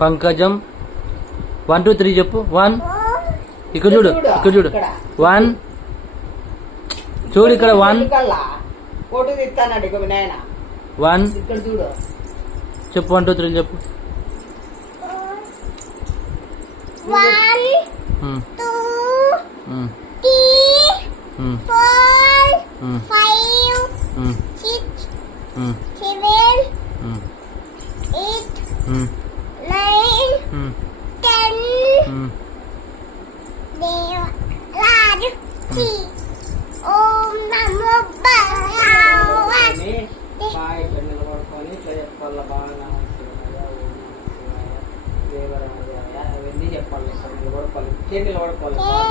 పంకజం 1 2 3 చెప్పు. 1 ఇక్కడ చూడు, ఇక్కడ చూడు. 1 చూడు ఇక్కడ. 1 ఇక్కడ చూడు చెప్పు. 1 2 3 చెప్పు. 1 2 3 4 5 6 7 8 9 10 Devaraja Om Namo Bhagavate చెప్పాలి.